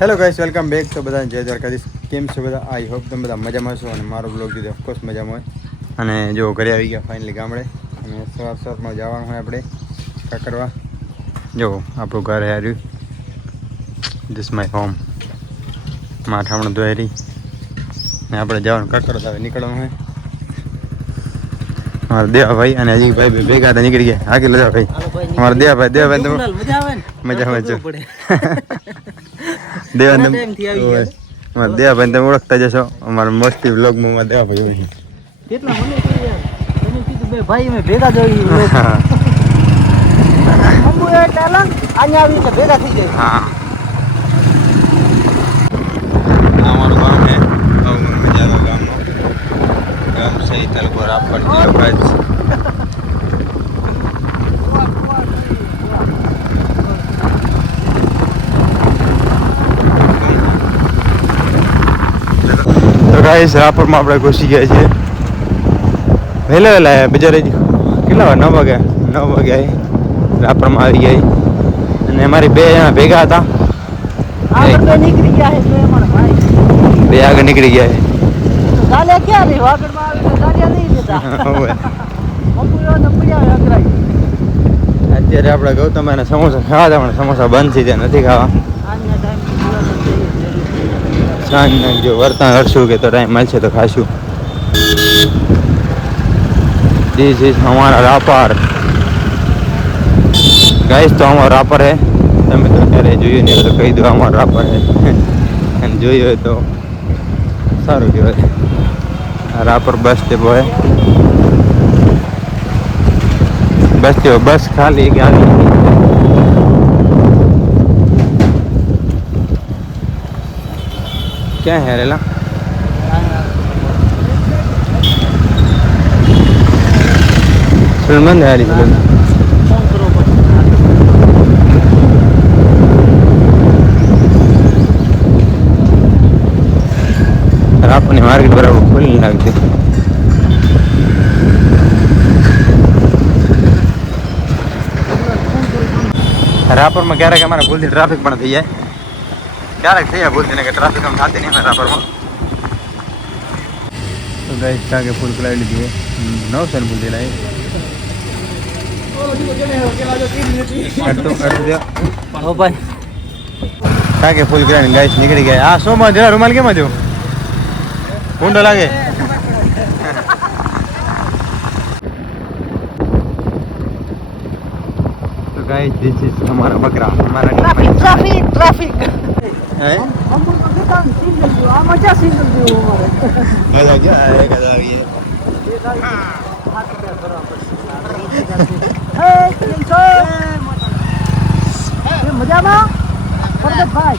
Hello guys, welcome back. તો બધા જય દ્વારકાધીશ. કેમ છો બધા? આઈ હોપ તમે બધા મજામાં છો અને મારો બ્લોગ જોઈને ઓફકોર્સ મજામાં હોય. અને જો ઘરે આવી ગયા ફાઇનલી ગામડે, અને સવારમાં જવાનું હોય આપણે કાંકરવા. જો આપણું ઘર હાર્યું, ધીસ માય હોમ. માઠામણ ધોયેરી ને આપણે જવાનું કાંકરવા નીકળવાનું હોય. મારા દેવાભાઈ અને અજીભાઈ ભેગા હતા, નીકળી ગયા. આગળ લજા ભાઈ, અમારા દેવાભાઈ તમે મજા છો? દેવાભાઈ તમે ઓળખતા જશો. અમારા મસ્તી વ્લોગમાં દેવાભાઈ હોય. હા, અમારું ગામ છે મજાનો ગામનો ગામ સહી તાલુકો રાપર જિલ્લો કચ્છ. તો ગાઈસ, રાપરમાં આપણે ઘૂસી ગયા છીએ વહેલા બજારે. કેટલા વાર? 9 વાગ્યા રાપરમાં આવી ગયા. અને અમારી 2 જણા ભેગા હતા, બે આગળ નીકળી ગયા. અત્યારે આપણે ગૌતમ અને સમોસા ખાવા હતા, પણ સમોસા બંધ થઈ જાય, નથી ખાવા. સાંજના જો વર્તન હરશું કે તો ટાઈમ મળશે તો ખાશું. ધીસ ઇઝ હમારા રાપર ગાઈસ. તો અમારો રાપર હે, તમે તો ક્યારે જોયું નહીં તો કહી દો અમારો રાપર હે. અને જોયું હોય તો સારું કહેવાય. રાપર બસ ડેપો હે. બસ ડેપો, બસ ખાલી કે આવી. ક્યાં હે રેલા? फिल्म है फिल्म अपनी मार्केट बराबर खुल नहीं लगती. रापर में क्यारेक अमारे भूलती ट्राफिक पण थी जाए. क्यारेक थी भूलती ने के ट्राफिक हम थाती नहीं रापर में. तो गाइस टाके फूल पलाई लीधी है. 900 भूलती लाई. टाके फूल कराने गाइस निकली गए. आ सो में जरा रुमाल केम जो ऊंडो लागे. तो गाइस दिस इज हमारा बकरा. हमारा ट्रैफिक है. हम को दुकान सिंगल जो आ मजा सिंगल जो हमारे मजा क्या है कदा ये. મજામાં ભાઈ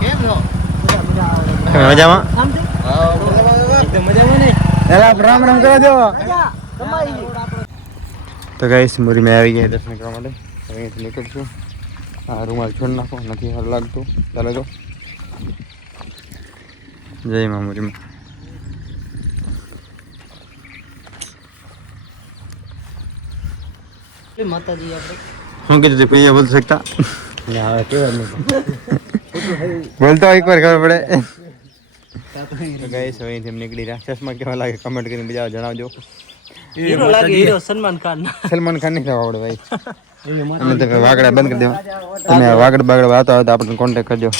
કેમ છો? મજામાં રામ રામ કરવા દો. તો ગાઈસ મુરી મેં આવી ગયા દર્શન કરવા માટે. અહીંથી નીકળશું. આ રૂમાલ છોડ નાખો, નથી સારું લાગતું. ચાલો જો. જય મા મુરીમાં. માતાજી આપણે શું કીધું તું? પૈયા બોલ શકતા બોલતો એક વાર ખબર પડે. તો ગાઈસ હવે અહીંથી નીકળી રહ્યા. ચશ્મા કેવા લાગે કમેન્ટ કરીને બીજા જણાવજો. હીરો લાગે, હીરો સલમાન ખાન નહીં થવા આવડે ભાઈ. અમે તો વાગડા બંધ કરી દેવા. તમે વાગડ બાગડ વાતો હોય તો આપણને કોન્ટેક્ટ કરજો.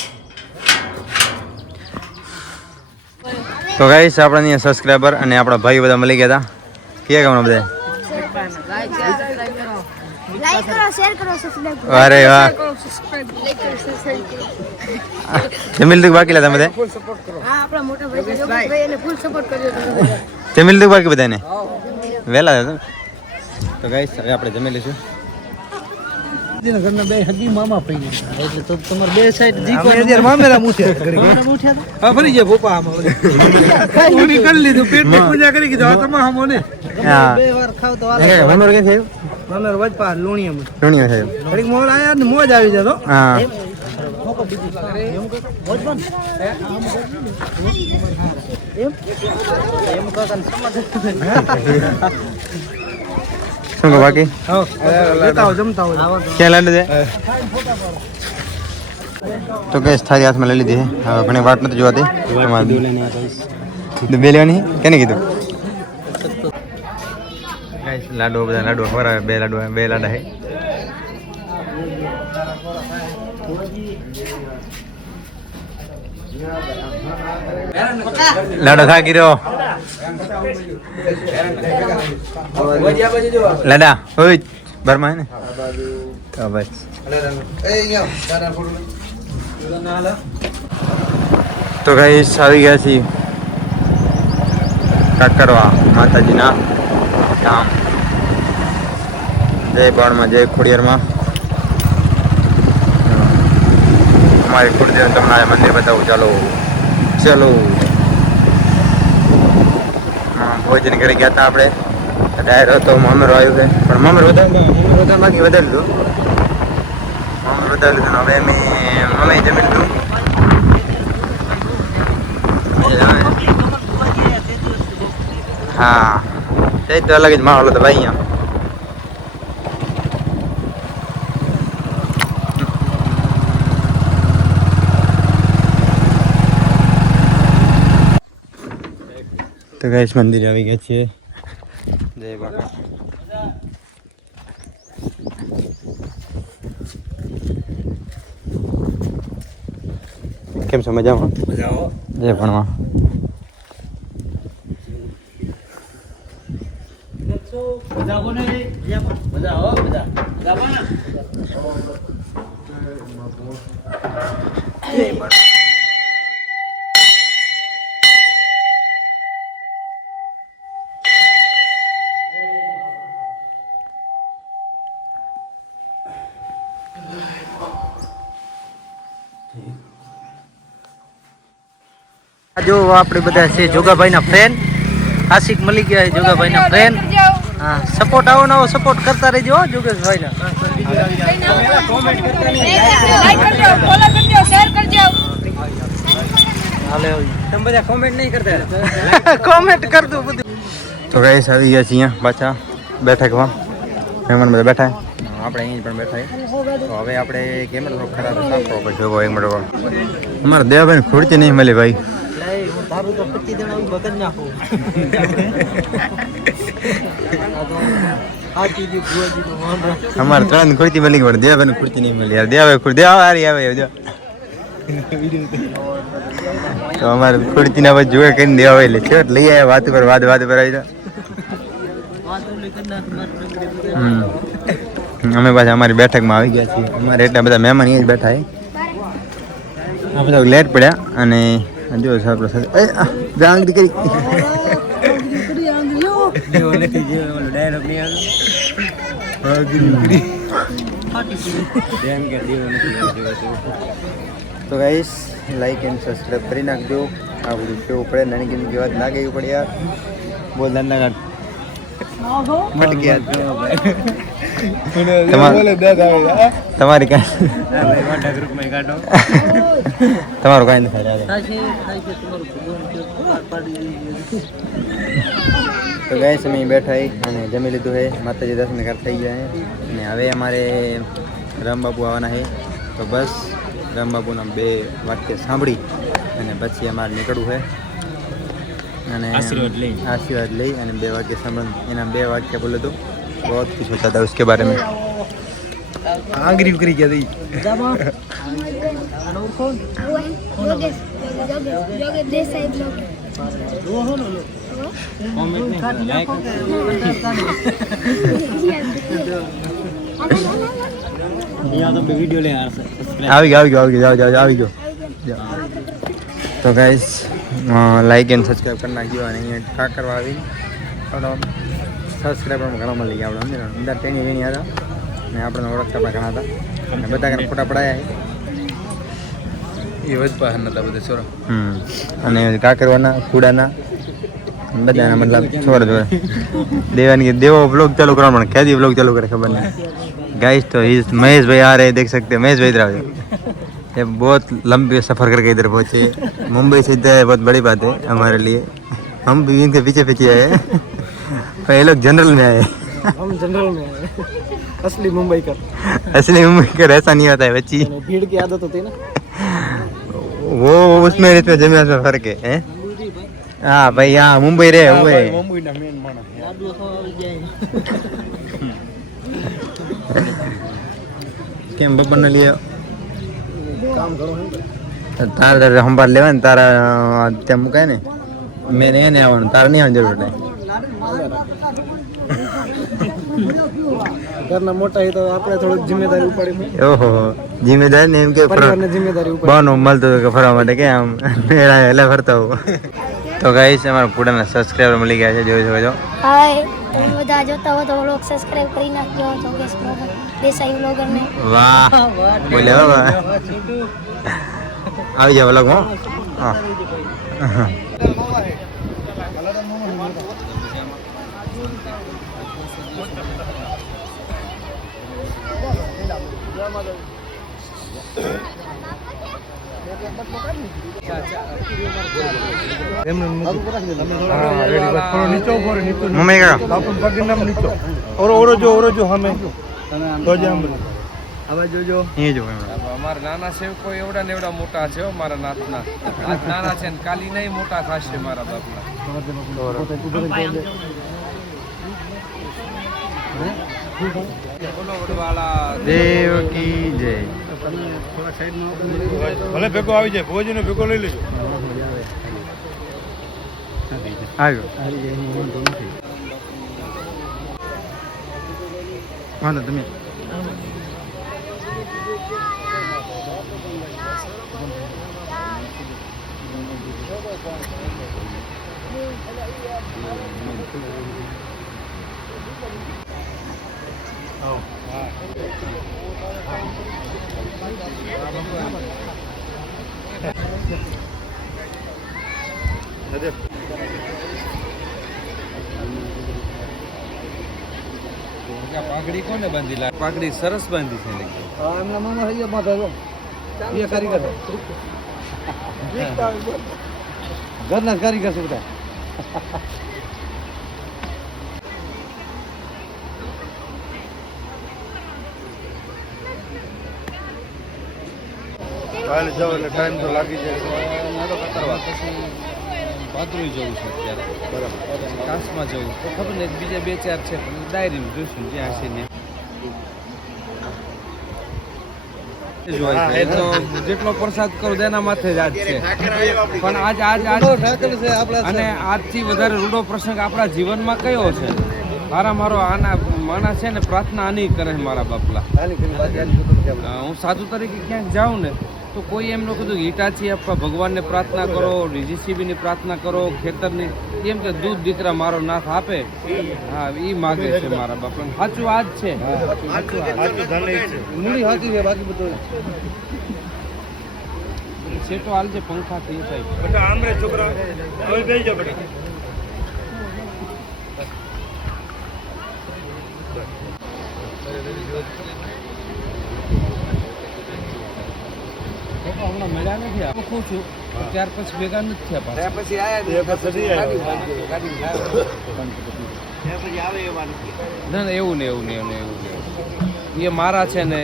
તો ગાઈસ આપણા અહીંયા સબસ્ક્રાઈબર અને આપણા ભાઈ બધા મળી ગયા હતા. ક્યાં ગામના બધા? લાઈક કરો, શેર કરો, સબસ્ક્રાઇબ કરો. અરે વાહ, જમીલ તું બાકી લા તમે બધા? હા, આપણા મોટા ભાઈ જોગભાઈ એને ફૂલ સપોર્ટ કર્યો તમે. જમીલ તું બાકી બધાને વેલા હતા. તો ગાઈસ હવે આપણે જમી લઈશું. ઘરના બે હજી મામા પડી એટલે તો તમાર બે સાઈડ જીકો અત્યારે મામેરા મૂઠ્યા હા ફરી ગયા ભોપા આમાં ઓની કરી લીધું. પેટની પૂજા કરી કીધું આ તમા હમો ને બે વાર ખાવ તો હાલે. મામર કે છે? મામર વજપા લોણીયા છે. ઘડીક મોર આયા ને મોજ આવી જતો. હા મોકો બીજી એમ કે વજપા એમ કાકા સમાધાન શું બાકી? લેતા હો, જમતા હો. ક્યાં લાડુ છે? तो गैस थारी हाथ में ले लीधी है घनी वाट नहीं जोती બે લેવાની કેને કીધું લાડુ બધા લાડુ ખવડાવે બે લાડા હે લાડો થાકી રહ્યો લાડા ઓય બરમાં ને તો બસ તો ગાઈસ આવી ગયા છીએ કાકરવા માતાજીના ધામ જય બાણમાં જય ખોડિયારમાં અમારી ખોડિયાર તમને આ મંદિર બતાવું ચાલો ભોજન કરી ગયા હતા આપણે ડાયરો હતો મામરો આવ્યો છે પણ મામર વધારે બાકી વધારી લીધું હવે અમે જમી લીધું હા તે તો અલગ જ માહોલ હતો ભાઈ અહીંયા તો ગાઈસ મંદિર આવી ગયા છીએ જય બાપા કેમ છો મજામાં જય ભણવા જો આપણે બધા છે જોગાભાઈના ફ્રેન્ડ આશિક મળી ગયા છે જોગાભાઈના ફ્રેન્ડ હા સપોર્ટ આવો નવો સપોર્ટ કરતા રહેજો જોગેશભાઈના તમે બધા કોમેન્ટ નહીં કરતા કોમેન્ટ કર દો બધું તો ગાઈસ આવી ગયા છીએ અહીંયા પાછા બેઠકમાં મહેમાન બધા બેઠા આપણે અહીં પણ બેઠા તો હવે આપણે કેમેરો ખરાબ સાફ કરવો પડશે એક મિનિટ અમારા દેવાભાઈ ખુરતી નહીં મળી ભાઈ અમારે 3 ખુરતી મળી ગઈ દેવાભાઈ ખુરતી નહીં મળી યાર દેવાભાઈ આવે તો અમારે ખુરતી ના જોડે કરીને દેવાભાઈ એટલે છે લઈ આવ્યા વાત પર વાત પર આવી અમે પાછા અમારી બેઠકમાં આવી ગયા છીએ અમારે એટલા બધા મહેમાન અહીંયા જ બેઠા આ બધા લેટ પડ્યા અને જો આપણો આંગળી કરી તો ગાઈસ લાઈક એન્ડ સબસ્ક્રાઈબ કરી નાખજો આ બધું કેવું પડે નાની ગેમની વાત ના ગઈ પડે યાર બોલ ધંધા કાઢ તમારી તમારું કાંઈ નથી તો ગાઈસ અમે બેઠા અને જમી લીધું છે માતાજી દર્શન કર થઈ ગયા અને હવે અમારે રામબાપુ આવવાના છે તો બસ રામબાપુના 2 વાક્ય સાંભળી અને પછી અમારે નીકળવું છે અને आशीर्वाद लई અને 2 वाक्य समझ एना 2 वाक्य बोले तो बहुत कुछ होता था उसके बारे में आंगरी करी क्या दी योगेश देसाई ब्लॉग वो हो लो कमेंट नहीं लाइक यहाँ तो वीडियो ले यार આવી ગયો તો ગાઈસ લાઈક એન્ડ સબસ્ક્રાઈબ કરી નાખજો અને અહીંયા કાકરવા આવી થોડો સબસ્ક્રાઈબરમાં ઘણો મળી ગયા આપણે અંદર તેની વેણી હતા ને આપણને ઓળખતા પણ ઘણા હતા અને બધા ઘણા ફોટા પડાયા એ વધ પાહન હતા બધા છોરા અને કાકરવાના કુડાના બધાના મતલબ છોરા જોડે દેવાની દેવો બ્લોગ ચાલુ કરવાનો પણ ક્યાંથી બ્લોગ ચાલુ કરે ખબર નહીં गाइस तो महेश भाई आ रहे हैं देख सकते हैं महेश भाई इधर ये बहुत लंबे सफ़र करके इधर पहुँचे मुंबई से इधर बहुत बड़ी बात है हमारे लिए हम भी इनके पीछे आए पर ये लोग जनरल में आए हम जनरल में आए असली मुंबई का असली मुंबई का ऐसा नहीं होता है बच्ची भीड़ की आदत होती है ना वो उसमें रहते जमीन में फर्क है हैं? हाँ भाई हाँ मुंबई रे हुए मुंबई ना मेन माणस કેમ બપોરને લીએ काम करो તારે સંભાળ લેવા ને તારા ત્યાં મુકાય ને મેં એને આવવાનું તારે નહીં આવવાની જરૂર નહીં ઘરના મોટા તો આપણે થોડીક જિમ્મેદારી ઉપાડી ઓહો જિમ્મેદાર ને એમ કે પરિવારની જિમ્મેદારી ઉપાડી બહાનું મળતું હતું કે ફરવા માટે કે આમ એટલે ફરતા હોઉં તો ગાઈસ અમારા પુરાના સબસ્ક્રાઈબર મળી ગયા છે જોઈ શકો છો હાય તમે બધા જોતા હો તો વ્લોગ સબસ્ક્રાઇબ કરી નાખજો જોગેશ બ્લોગર દેસાઈ બ્લોગર ને વાહ બોલે વાહ આવી જાવ વ્લોગ માં હા મમ્મી કા ઓરો જો હમે તો જ આમ હવે જોજો એ જો અમારા નાના સેવકો એવડા ને એવડા મોટા છે હો મારા નાતના આજ નાના છે ને કાલી નહીં મોટા થશે મારા બાપના બોલો વડવાળા દેવ કી જય ભલે ભેગો આવી જાય ભોજન ભેગો લઈ લેજો આવ્યો વાંધો તમે પાઘડી કોને બાંધી લા પાઘડી સરસ બાંધી છે લેકિન એમના મામા થઈ ગયા માથા જો એ કારીગર ઘરના કારીગર છે બધા કાલે જાવ એટલે ટાઈમ તો લાગી જાય તો કતરવા ભાદરોઈ જવું છે અત્યારે બરાબર કાશમાં જવું તો ખબર ને બીજા 2-4 છે પણ ડાયરી જોઈશું જ્યાં છે ને એ તો જેટલો પ્રસાદ કરો તેના માથે જ આજ છે પણ આજ અને આજથી વધારે રૂડો પ્રસંગ આપણા જીવનમાં કયો છે મારો આના માણસ છે ને પ્રાર્થના આની કરે મારા બાપલા હું સાધુ તરીકે ક્યાંક જાઉં ને તો કોઈ એમનું કીધું હિટાચી આપવા ભગવાનને પ્રાર્થના કરો જીસીબીની પ્રાર્થના કરો ખેતરની એમ કે દૂધ દીકરા મારો નાથ આપે હા એ માગે છે મારા બાપા સાચું આ જ છે છેટો હાલજે પંખા થી હમણાં મળ્યા નથી આખું છું ત્યાર પછી ભેગા નથી થયા ના ના એવું નહીં એ મારા છે ને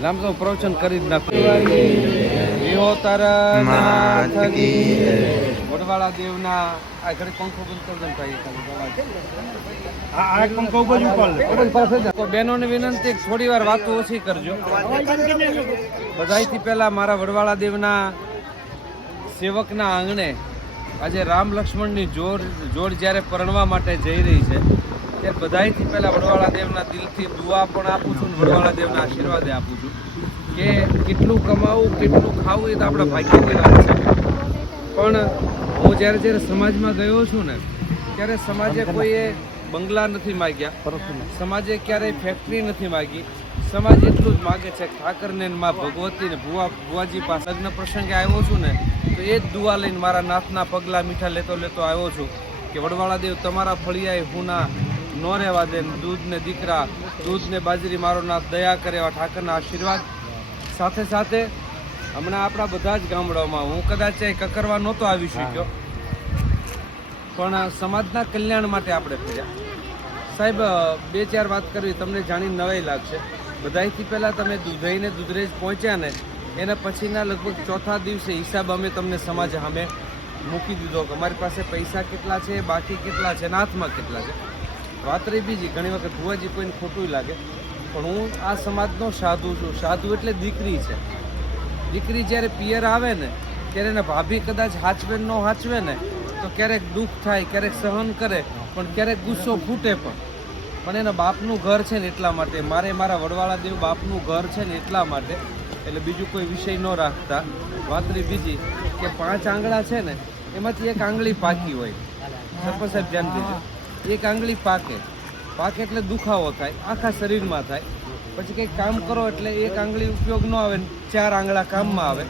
લાંબ તો પ્રવચન કરી જ નાખું તારા વડવાળા દેવના આ ઘડી પંખો બંધ કરી દઉં બહેનોને વિનંતી થોડી વાર વાતો ઓછી કરજો બધાથી પહેલા મારા વડવાળા દેવના સેવકના આંગણે આજે રામ લક્ષ્મણની જોડ જ્યારે પરણવા માટે જઈ રહી છે ત્યારે બધાથી પહેલા વડવાળા દેવના દિલથી દુઆ પણ આપું છું વડવાળા દેવના આશીર્વાદ આપું છું કે કેટલું કમાવું કેટલું ખાવું એ તો આપણા ભાગ્યની વાત છે પણ હું જ્યારે સમાજમાં ગયો છું ને ત્યારે સમાજે કોઈએ બંગલા નથી માગ્યા સમાજે ક્યારેય ફેક્ટરી નથી માગી સમાજ એટલું જ માગે છે ઠાકરને મા ભગવતી ને ભુવાજી પાસે લગ્ન પ્રસંગે આવ્યો છું ને તો એ જ દુઆ લઈને મારા નાથના પગલા મીઠા લેતો આવ્યો છું કે વડવાળા દેવ તમારા ફળિયાએ હુના ન રહેવા દે દૂધ ને દીકરા દૂધ ને બાજરી મારો નાથ દયા કરે એવા ઠાકરના આશીર્વાદ સાથે સાથે હમણાં આપણા બધા જ ગામડાઓમાં હું કદાચ કકરવા નહોતો આવી શક્યો પણ સમાજના કલ્યાણ માટે આપણે ફર્યા સાહેબ 2-4 વાત કરવી તમને જાણી નવાઈ લાગશે. બધાયથી પહેલાં તમે દુધઈને દુધરેજ પહોંચ્યા ને એના પછીના લગભગ ચોથા દિવસે હિસાબ અમે તમને સમાજ સામે મૂકી દીધો કે અમારી પાસે પૈસા કેટલા છે, બાકી કેટલા છે, હાથમાં કેટલા છે. વાત રહી બીજી, ઘણી વખત ભુવાજી કોઈને ખોટું લાગે પણ હું આ સમાજનો સાધુ છું. સાધુ એટલે દીકરી છે. દીકરી જ્યારે પિયર આવે ને ત્યારે એના ભાભી કદાચ હાચવે ન હાચવે ને તો ક્યારેક દુઃખ થાય, ક્યારેક સહન કરે, પણ ક્યારેક ગુસ્સો ફૂટે પણ એના બાપનું ઘર છે ને એટલા માટે. મારા વડવાળા દેવ બાપનું ઘર છે ને એટલા માટે. એટલે બીજું કોઈ વિષય ન રાખતા. વાત રહી બીજી કે 5 આંગળા છે ને એમાંથી એક આંગળી પાકી હોય. સરપંચ સાહેબ ધ્યાન દેજો, એક આંગળી પાકે એટલે દુખાવો થાય, આખા શરીરમાં થાય. પછી કંઈક કામ કરો એટલે એક આંગળી ઉપયોગ ન આવે, 4 આંગળા કામમાં આવે.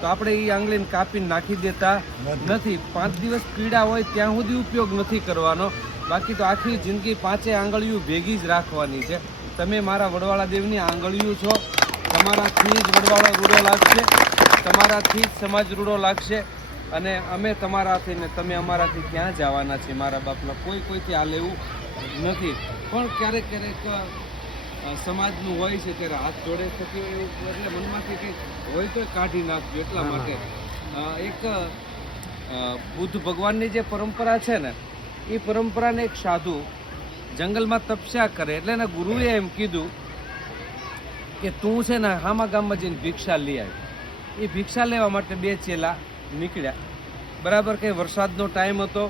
તો આપણે એ આંગળીને કાપીને નાખી દેતા નથી. 5 દિવસ પીડા હોય ત્યાં સુધી ઉપયોગ નથી કરવાનો. બાકી તો આખી જિંદગી 5 આંગળીઓ ભેગી જ રાખવાની છે. તમે મારા વડવાળા દેવની આંગળીઓ છો. તમારાથી જ વડવાળો રૂડો લાગશે, તમારાથી જ સમાજ રૂડો લાગશે. અને અમે તમારાથી ને તમે અમારાથી ક્યાં જવાના છે. મારા બાપના કોઈથી આ લેવું નથી. પણ ક્યારેક સમાજનું હોય છે ત્યારે હાથ જોડે થતી હોય એવું એટલે મનમાંથી કંઈક હોય તો કાઢી નાખજો. એટલા માટે એક બુદ્ધ ભગવાનની જે પરંપરા છે ને એ પરંપરાને એક સાધુ જંગલમાં તપસ્યા કરે એટલે એના ગુરુએ એમ કીધું કે તું છે ને હામા ગામમાં જઈને ભિક્ષા લઈ આવી. એ ભિક્ષા લેવા માટે 2 ચેલા નીકળ્યા. બરાબર કે વરસાદનો ટાઈમ હતો,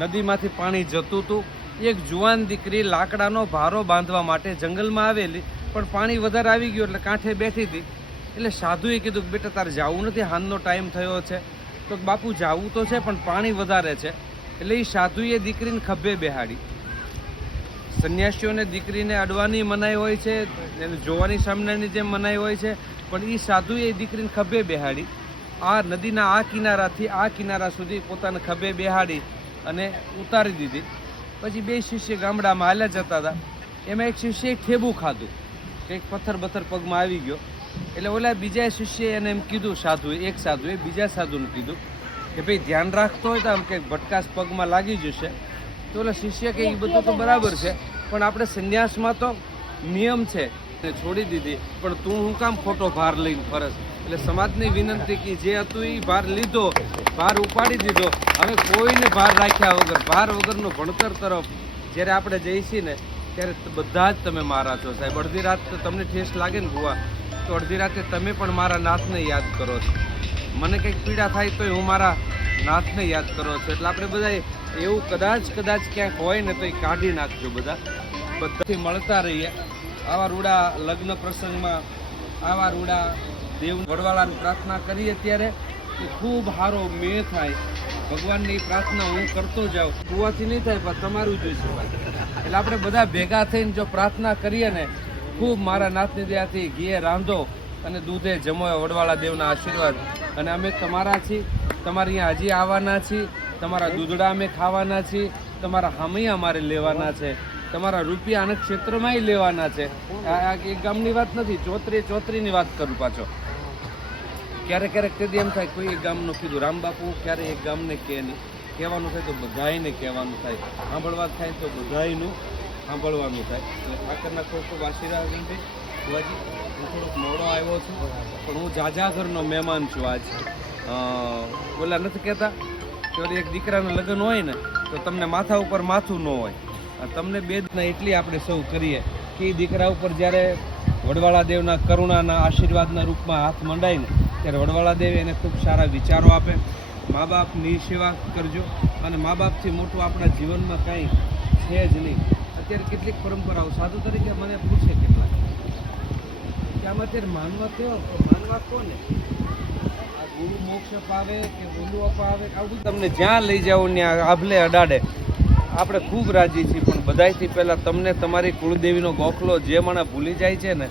નદીમાંથી પાણી જતું હતું. એક જુવાન દીકરી લાકડાનો ભારો બાંધવા માટે જંગલમાં આવેલી, પણ પાણી વધારે આવી ગયું એટલે કાંઠે બેઠી હતી. એટલે સાધુએ કીધું કે બેટા તારે જવું નથી, હાંજનો ટાઈમ થયો છે. તો બાપુ જવું તો છે પણ પાણી વધારે છે. એટલે એ સાધુએ દીકરીને ખભે બેહાડી. સંન્યાસીઓને દીકરીને અડવાની મનાઈ હોય છે, એને જોવાની સામનાની જેમ મનાઈ હોય છે, પણ એ સાધુએ દીકરીને ખભે બેહાડી. આ નદીના આ કિનારાથી આ કિનારા સુધી પોતાને ખભે બેહાડી અને ઉતારી દીધી. પછી 2 શિષ્ય ગામડામાં હાલ્યા જતા હતા. એમાં એક શિષ્યએ ઠેબું ખાધું, કંઈક પથ્થર પગમાં આવી ગયો. એટલે ઓલા બીજા શિષ્યએ એને એમ કીધું, એક સાધુએ બીજા સાધુને કીધું કે ભાઈ ધ્યાન રાખતો હોય તો આમ કંઈક ભટકાશ પગમાં લાગી જશે. તો ઓલા શિષ્ય કે એ બધું તો બરાબર છે પણ આપણે સંન્યાસમાં તો નિયમ છે છોડી દીધી, પણ તું હું કામ ખોટો ભાર લઈને ફરસ. એટલે સમાજની વિનંતી કે જે હતું એ ભાર લીધો, ભાર ઉપાડી દીધો. હવે કોઈને ભાર રાખ્યા વગર, ભાર વગરનું ભણતર તરફ જ્યારે આપણે જઈશી ને ત્યારે બધા જ તમે મારા છો સાહેબ. અડધી રાત તમને ઠેસ લાગે ને ભુવા તો અડધી રાતે તમે પણ મારા નાથને યાદ કરો છો. મને કંઈક પીડા થાય તોય હું મારા નાથને યાદ કરો છો. એટલે આપણે બધા એવું કદાચ ક્યાંક હોય ને તો એ કાઢી નાખજો. બધાથી મળતા રહીએ. આવા રૂડા લગ્ન પ્રસંગમાં, આવા રૂડા દેવ વડવાળાની પ્રાર્થના કરીએ ત્યારે ખૂબ સારો મેં થાય. ભગવાનની પ્રાર્થના હું કરતો જાઉં, કુવાથી નહીં થાય પણ તમારું જોઈશે. એટલે આપણે બધા ભેગા થઈને જો પ્રાર્થના કરીએ ને, ખૂબ મારા નાથની દયાથી ઘીએ રાંધો અને દૂધે જમો વડવાળા દેવના આશીર્વાદ. અને અમે તમારા છીએ, તમારી અહીંયા હજી આવવાના છીએ, તમારા દૂધડા અમે ખાવાના છીએ, તમારા હામૈયા અમારે લેવાના છે, તમારા રૂપિયા અનેક ક્ષેત્રમાંય લેવાના છે. આ એક ગામની વાત નથી, ચોતરીની વાત કરું પાછો. ક્યારેક તેથી એમ થાય કોઈ એક ગામનું કીધું, રામબાપુ ક્યારે એક ગામને કહે નહીં. કહેવાનું થાય તો બધાને કહેવાનું થાય, સાંભળવા થાય તો બધાયનું સાંભળવાનું થાય. ઠાકરના ખૂબ આશીર્વાદ નથી ભુવાજી. હું થોડોક મોડો આવ્યો છું પણ હું જાજાઘરનો મહેમાન છું. આજ ઓલા નથી કહેતા કે એક દીકરાનું લગ્ન હોય ને તો તમને માથા ઉપર માથું ન હોય. તમને 2 દિન એટલી આપણે સૌ કરીએ કે એ દીકરા ઉપર જ્યારે વડવાળા દેવના કરુણાના આશીર્વાદના રૂપમાં હાથ મંડાય ને ત્યારે વડવાળા દેવ એને ખૂબ સારા વિચારો આપે. મા બાપની સેવા કરજો. અને મા બાપથી મોટું આપણા જીવનમાં કાંઈ છે જ નહીં. અત્યારે કેટલીક પરંપરાઓ સાધુ તરીકે મને પૂછે કેટલા કે આમાં અત્યારે માનવા કોને? આ ગુરુ મોક્ષ અપાવે કે બોલું અપાવે, આવું તમને જ્યાં લઈ જાઓ ત્યાં આભલે અડાડે. આપણે ખૂબ રાજી છીએ પણ બધાયથી પહેલાં તમને તમારી કુળદેવીનો ગોખલો જે મને ભૂલી જાય છે ને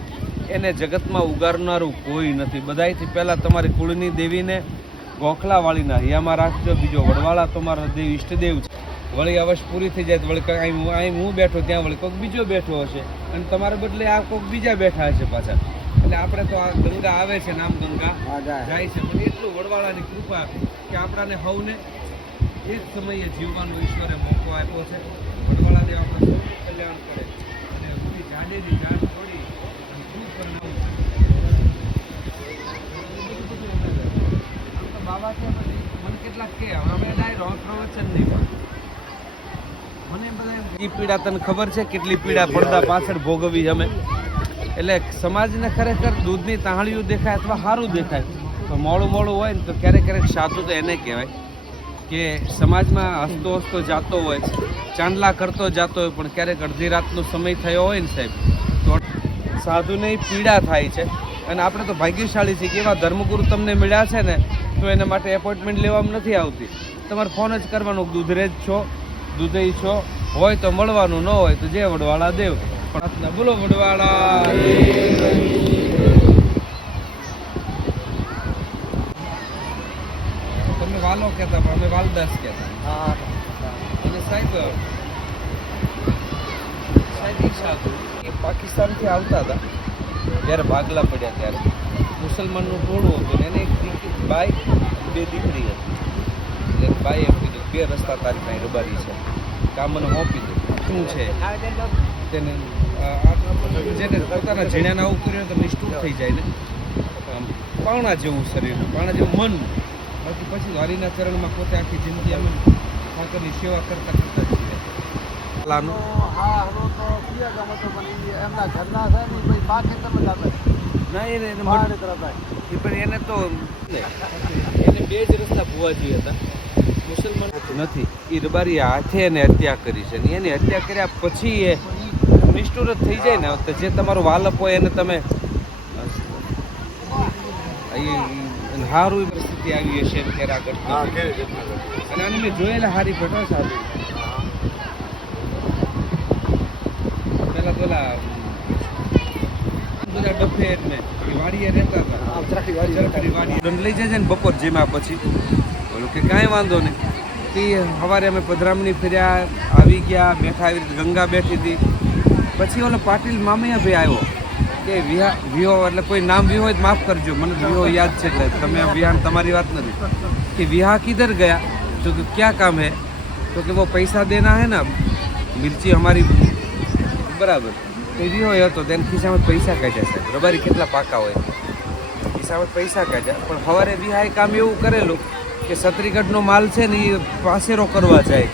એને જગતમાં ઉગારનારું કોઈ નથી. બધાયથી પહેલાં તમારી કુળની દેવીને ગોખલાવાળીના હૈયામાં રાખજો. બીજો વડવાળા તમારો દેવ ઈષ્ટદેવ છે. વળી અવશ્ય પૂરી થઈ જાય તો વળી અહીં હું બેઠો ત્યાં વળી કોઈક બીજો બેઠો હશે અને તમારા બદલે આ કોઈક બીજા બેઠા હશે પાછા. એટલે આપણે તો આ ગંગા આવે છે, નામ ગંગા જાય છે, પણ એટલું વડવાળાની કૃપા કે આપણાને હવને એક સમયે જીવવાનો ઈશ્વરે મોકો આપ્યો છે. વડવાળા દેવ આપણે કલ્યાણ કરે અને બધી જાડેની જાણ છોડી અને ખૂબ પરણાવું આમ તો બાબા છે પછી મને કેટલાક કે અમે ડાયરો પ્રવચન નહીં પણ મને બધા એમ કે, પીડા તને ખબર છે કેટલી પીડા પડદા પાછળ ભોગવી અમે. એટલે સમાજને ખરેખર દૂધની તાહળીઓ દેખાય અથવા સારું દેખાય તો મોડું હોય ને તો ક્યારેક સાચું તો એને કહેવાય કે સમાજમાં હસતો હસતો જાતો હોય, ચાંદલા કરતો જાતો હોય, પણ ક્યારેક અડધી રાતનો સમય થયો હોય ને સાહેબ તો સાધુને પીડા થાય છે. અને આપણે તો ભાગ્યશાળી છીએ કે એવા ધર્મગુરુ તમને મળ્યા છે ને તો એના માટે એપોઇન્ટમેન્ટ લેવામાં નથી આવતી. તમારે ફોન જ કરવાનો, દૂધરેજ છો, દૂધઈ છો, હોય તો મળવાનું, ન હોય તો જે વડવાળા દેવ. પણ બોલો વડવાળા. તમે વાલો કહેતા પણ અમે વાલદાસ કહેતા. અને સાહેબ એક સાધુ એ પાકિસ્તાનથી આવતા હતા જ્યારે ભાગલા પડ્યા ત્યારે મુસલમાનનું ટોળું હતું ને એને એક બાઈ 2 દીકરી હતી. એટલે બાઈ એમ કીધું 2 રસ્તા તારી પાસે રબારી છે, કામ મને સોંપી દે. શું છે તેને જેને પોતાના ઝીણાના આવું કર્યું તો નિષ્ઠુર થઈ જાય ને, આમ પાવણા જેવું શરીર, પાવણા જેવું મન. બાકી પછી હરિના ચરણમાં પોતે આખી જિંદગી અમે ઠાકરની સેવા કરતા જીવે. એને તો એને 2 જ રસ્તા ભુવાજી હતા, મુસલમાન નથી. એ રબારી હાથે એને હત્યા કરી છે. એની હત્યા કર્યા પછી એ નિષ્ઠુર જ થઈ જાય ને, તો જે તમારો વાલપ હોય એને તમે સારું પરિસ્થિતિ આવી હશે ત્યારે આગળ. અને આને મેં જોયેલા હારી ફોટો સાધુ પેલા બધા ડફે એટલે એ વાડીએ રહેતા હતા, દંડ લઈ જાય ને બપોર જેમાં પછી બોલું કે કાંઈ વાંધો નહીં. તે સવારે અમે પધરામણી ફર્યા, આવી ગયા, બેઠા, આવી રીતે ગંગા બેઠી હતી. પછી ઓલો પાટીલ મામૈયા ભાઈ આવ્યો કે વિહો, એટલે કોઈ નામ વિહો હોય તો માફ કરજો, મને વિહો યાદ છે એટલે તમે વિહાન તમારી વાત નથી. કે વિહા કિધર ગયા તો કે ક્યાં કામ હે તો કે વો પૈસા દેના હે ના, મિર્ચી અમારી બરાબર. એ વિહો હતો તેને ખિસ્સામાં પૈસા કાઢ્યા સાહેબ. રબારી કેટલા પાકા હોય, ખિસ્સામાં પૈસા કાઢ્યા. પણ સવારે વિહાએ કામ એવું કરેલું કે સત્રીગઢનો માલ છે ને એ પાસેરો કરવા જાય,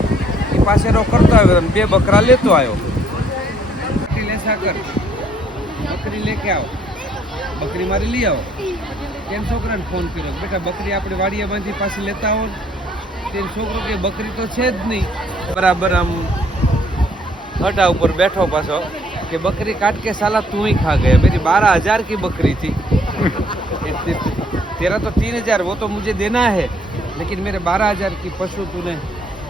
એ પાસેરો કરતો આવ્યો અને 2 બકરા લેતો આવ્યો. કર બકરી લેકે આવો, બકરી મારી લઈ આવો. તેમ છોકરાને ફોન કર્યો, બેટા બકરી આપણે વાડીએ બાંધી પાછી લેતા આવો. તેમ છોકરો કે બકરી તો છે જ નહીં. બરાબર આમ હટા ઉપર બેઠો પાછો કે બકરી કાટ કે સાલા તું ही खा गया, मेरी 12,000 की बकरी थी, तेरा तो 3,000 वो तो मुझे देना है, लेकिन मेरे 12,000 की पशु तूने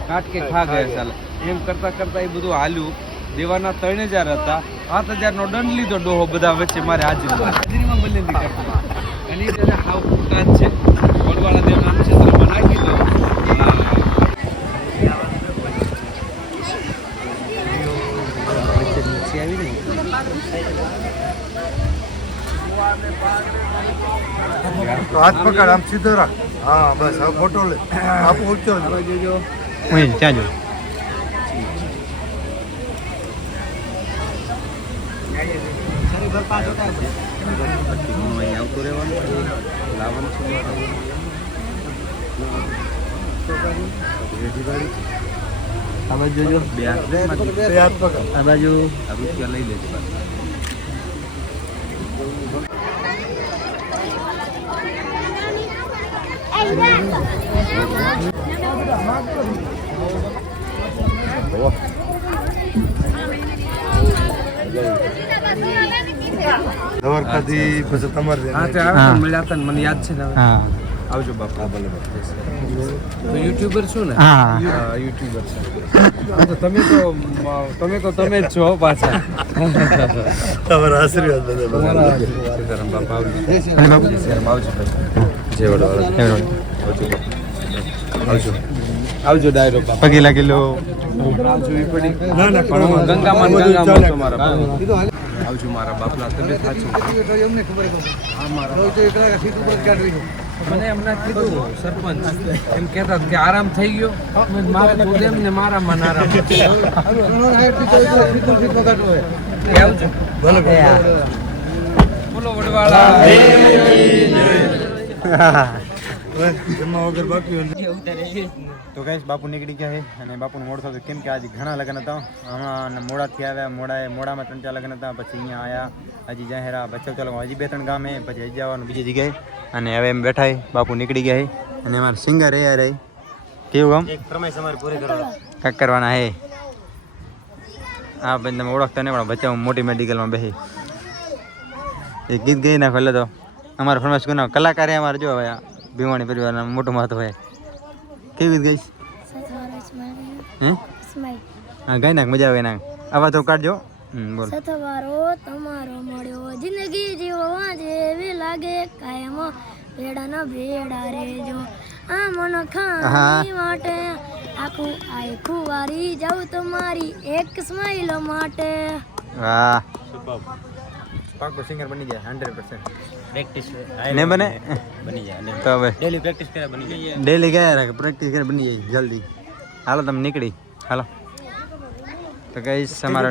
काट के खा गया साला. એમ કરતા કરતા એ બધું હાલ્યું. દેવાના 3,000 હતા, 7,000નો દંડ લીધો ડોહો બધા વચ્ચે મારે હાજરીમાં બંને નીકળતા. અને એ બધા હાવ ખોટા જ છે. વડવાળા દેવના ક્ષેત્રમાં નાખી દો. હાથ પકડ, આમ સીધો રાખ. હા બસ, હવે ફોટો લે. આપ ઊંચો જોજો. ત્યાં જો આવતું રહેવાનું, લાવવાનું છે. આ બાજુ જોજો, 2 હાથ પકડ. આ બાજુ આ રૂપિયા લઈ લેજો. દ્વારકાથી પછી તમારે હા તે આવે મળ્યા હતા ને મને યાદ છે ને. હા આવજો બાપા. ભલે તો યુટ્યુબર છો ને? હા યુટ્યુબર છે. તો તમે તો તમે જ છો પાછા. તમારા આશીર્વાદ બધા. સીતારામ બાપા આવજો. આવજો જય વડવાળા. આવજો આવજો ડાયરો બાપા. પગે લાગેલો. ના ના ગંગામાં તમારા બાપા. આવજો મારા બાપલા. તબિયત સાચું. એમને ખબર હા મારા સીટ ઉપર કાઢી મને હમણાં કીધું સરપંચ એમ કહેતા કે આરામ થઈ ગયો મારે તું એમ ને મારામાં આરામ બોલો વડવાળા જમવા વગર બાકી તો ગાઈસ બાપુ નીકળી ગયા છે અને બાપુનું મોડું થતું કેમ કે આજે ઘણા લગ્ન હતા હમણાં મોડાથી આવ્યા મોડામાં 3-4 લગ્ન હતા પછી અહીંયા આવ્યા હજી જાહેરા બચ્ચા ચાલો હજી 2-3 ગામ હે પછી હજી જવાનું બીજી જગ્યાએ અને હવે એમ બેઠા બાપુ નીકળી ગયા છે અને અમારા સિંગર એ યાર કેવું ગામ એક ફરમાઈશ અમારી પૂરી કરવાના હે હા ભાઈ તમે ઓળખતા નહીં પણ બચ્ચા મોટી મેડિકલમાં બેસી એ ગીત ગઈ નાખો એટલે તો અમારા ફરમાઈશ કોના કલાકાર અમારે જો હવે ભીવાણી પરિવારના મોટું મહત્વ હોય કેવી ગઈ હે હા ગાઈ નાખ મજા આવે નાખ આવા તો કાઢજો બોલ સથવારો તમારો મળ્યો જિંદગી જીવવા જેવી લાગે કાયમ ભેડાના ભેડા રેજો આ મન ખાની માટે આખું આખું વારી જાઉં તમારી એક સ્માઈલ માટે વાહ પાકો સિંગર બની જાય 100% પ્રેક્ટિસ ને બને બની જાય તો હવે ડેલી પ્રેક્ટિસ કરે બની જાય ડેલી ગયા પ્રેક્ટિસ કરે બની જાય જલ્દી હાલો તમે નીકળી હાલો તો ગાઈસ અમારો